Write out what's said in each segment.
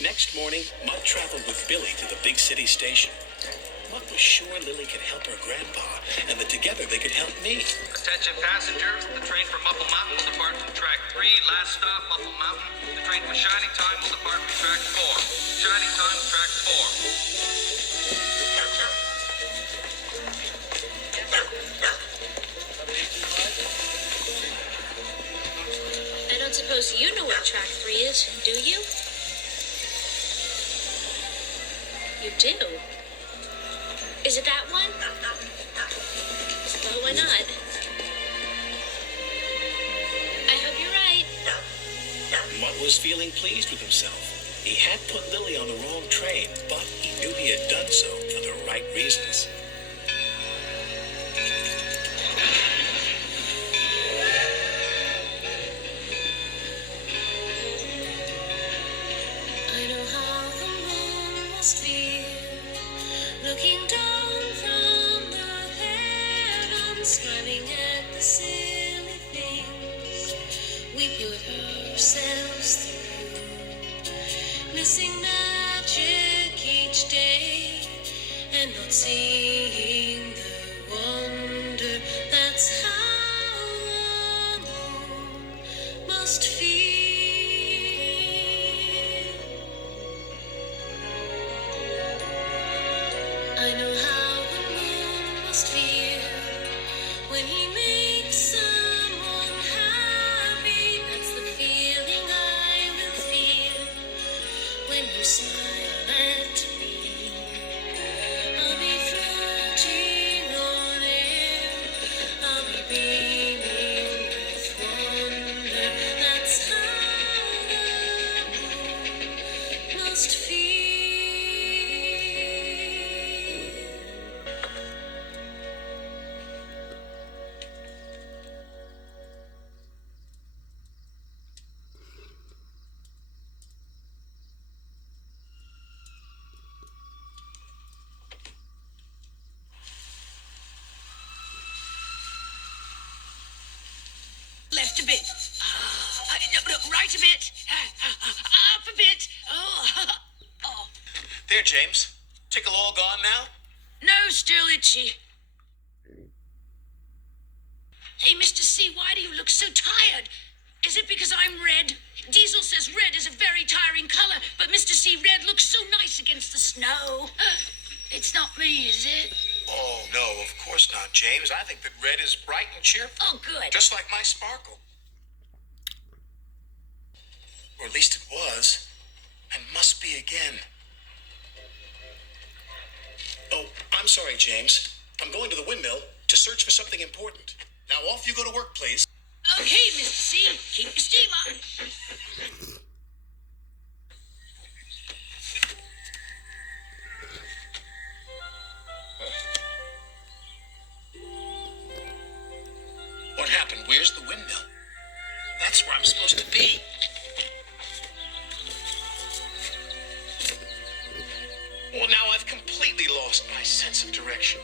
Next morning, Mutt traveled with Billy to the big city station. Mutt was sure Lily could help her grandpa, and that together they could help me. Attention passengers, the train for Muffle Mountain will depart from track 3. Last stop, Muffle Mountain. The train for Shining Time will depart from track 4. Shining Time, track 4. I don't suppose you know what track 3 is, do you? You do? Is it that one? Well, why not? I hope you're right. Mutt was feeling pleased with himself. He had put Lily on the wrong train, but he knew he had done so for the right reasons. I know how the moon must feel, looking down from the heavens, smiling at the silly things we put ourselves through, missing magic each day and not seeing the wonder. That's how the moon must feel. I know how the moon must feel when he makes someone happy. That's the feeling I will feel when you smile at me. I'll be floating on air. I'll be beaming with wonder. That's how the moon must feel. Left a bit. Right a bit. Up a bit. Oh. There, James. Tickle all gone now? No, still itchy. Hey, Mr. C, why do you look so tired? Is it because I'm red? Diesel says red is a very tiring color, but Mr. C, red looks so nice against the snow. It's not me, is it? Oh, no, of course not, James. I think that red is bright and cheerful. Oh, good. Just like my sparkle. Or at least it was. And must be again. Oh, I'm sorry, James. I'm going to the windmill to search for something important. Now off you go to work, please. Okay, Mr. C, keep your steam up. What happened? Where's the windmill? That's where I'm supposed to be. Well, now I've completely lost my sense of direction.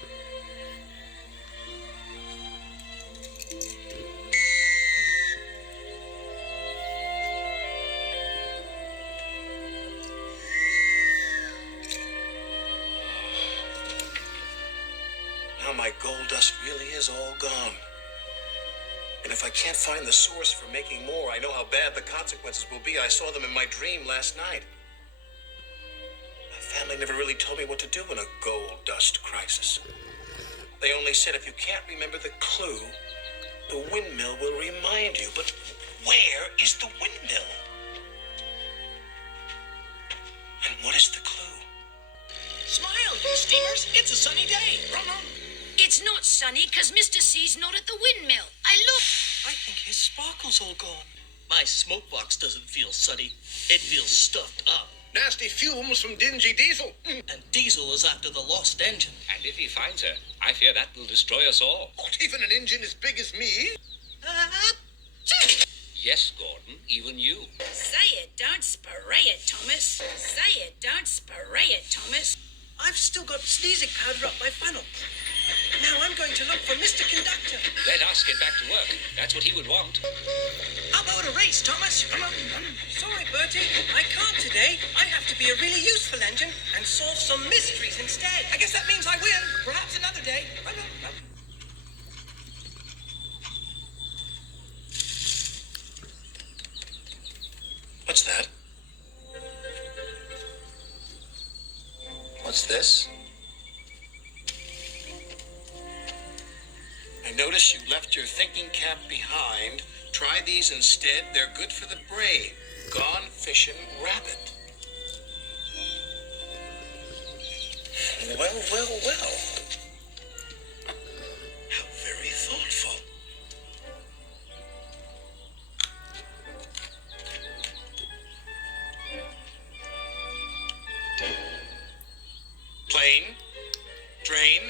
Now my gold dust really is all gone. And if I can't find the source for making more, I know how bad the consequences will be. I saw them in my dream last night. My family never really told me what to do in a gold dust crisis. They only said if you can't remember the clue, the windmill will remind you. But where is the windmill? And what is the clue? Smile, you steamers. It's a sunny day. It's not sunny because Mr. C's not at the windmill. I look. I think his sparkle's all gone. My smoke box doesn't feel sunny. It feels stuffed up. Nasty fumes from dingy Diesel. And Diesel is after the lost engine. And if he finds her, I fear that will destroy us all. Not even an engine as big as me. Yes, Gordon, even you. Say it, don't spray it, Thomas. Say it, don't spray it, Thomas. I've still got sneezing powder up my funnel. Now I'm going to look for Mr. Conductor. Let us get back to work. That's what he would want. How about a race, Thomas? Sorry, Bertie. I can't today. I have to be a really useful engine and solve some mysteries instead. I guess that means I win. Perhaps another day. What's that? What's this? I notice you left your thinking cap behind. Try these instead. They're good for the brain. Gone fishing rabbit. Well, well, well. How very thoughtful. Plane, train,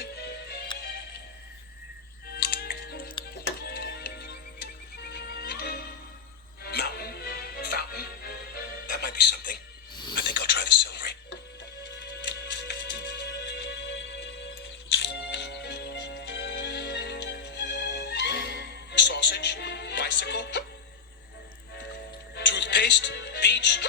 mountain, fountain. That might be something. I think I'll try the celery. Sausage, bicycle, toothpaste, beach.